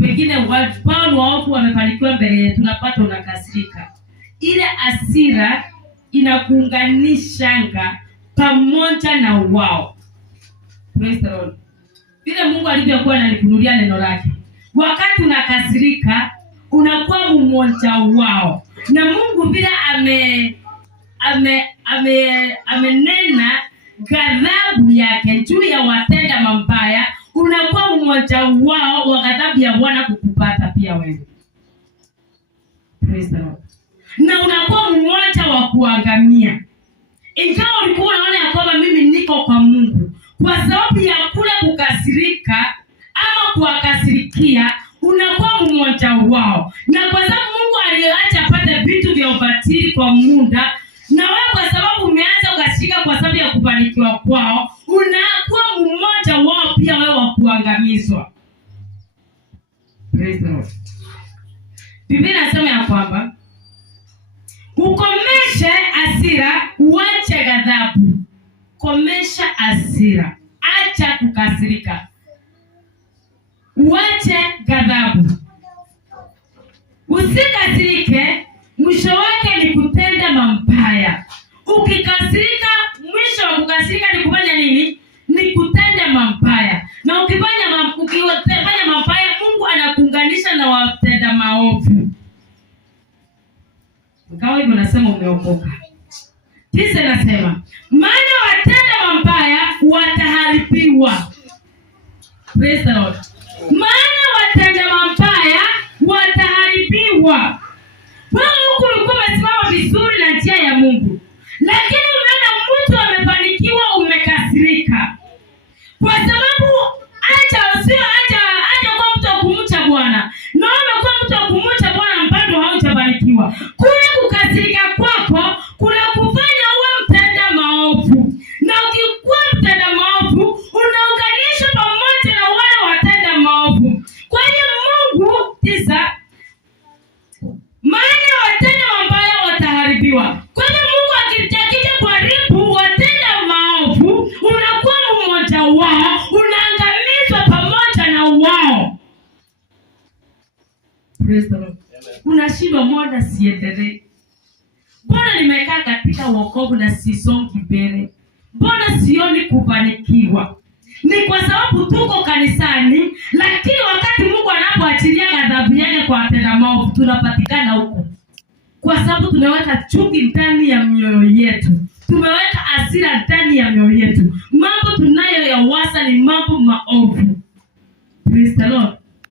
pengine watu waovu wamefanikiwa mbele yetu, tunapata unakasirika. Ile hasira inakuunganishanga pamoja na wao. Praise the Lord. Vile Mungu alivyokuwa ananifunulia neno lake, wakati unakasirika unakuwa mmoja wao, na Mungu vile amenena ghadhabu yake juu ya watenda mabaya, unakuwa mmoja wao wa ghadhabu ya Bwana kukupata pia wewe. Praise the Lord. Na unakuwa mmoja wa kuangamia. Ingawa ulikuwa unaona ya kwamba mimi niko kwa Mungu, kwa sababu ya kule kukasirika ama kuwakasirikia, unakuwa mmoja wao. Na kwa sababu Mungu aliacha apate vitu vya ubatili kwa muda, na wewe kwa sababu umeanza ukashika kwa sababu ya kubarikiwa kwao, unakuwa mmoja wao pia wewe wa kuangamizwa. Praise the Lord. Biblia inasema ya kwamba ukomeshe hasira, uache ghadhabu. Komesha hasira, acha kukasirika, uache ghadhabu. Usikasirike, mwisho wake ni kutenda mabaya. Ukikasirika, mwisho wa kukasirika ni kufanya nini? Ni kutenda mabaya. Na ukifanya mabaya, Mungu anakuunganisha na watenda maovu. Kama hivyo nasema umeokoka. Kisa nasema, maana watenda mabaya wataharibiwa. Praise the Lord. Maana watenda mabaya wataharibiwa. Wewe huku ulikuwa umesimama vizuri na njia ya Mungu, lakini umeona mtu amefanikiwa, umekasirika. Kwa sababu acha kwa mtu wa kumcha Bwana. Na umekuwa mtu wa kumcha Bwana mpando haujabarikiwa. Kule kukasirika kwako kuna kufanya uwe mtenda maovu. Na ukikuwa mtenda maovu, unaunganishwa pamoja na wale watenda maovu. Kwa hiyo Mungu tisa, maana watenda mabaya wataharibiwa. Kwa hiyo Mungu akija kuharibu watenda maovu, unakuwa mmoja wao, unaangamizwa pamoja na wao. Praise the Lord. Unashindwa moja siendelee. Mbona nimekaa katika wokovu na sisongi mbele? Mbona sioni kufanikiwa? Ni kwa sababu tuko kanisani, lakini wakati Mungu anapoachilia ghadhabu yake kwa watenda maovu, tunapatikana huko. Kwa sababu tumeweka chuki ndani ya mioyo yetu. Tumeweka hasira ndani ya mioyo yetu. Mambo tunayoyawaza ni mambo maovu. Praise the Lord.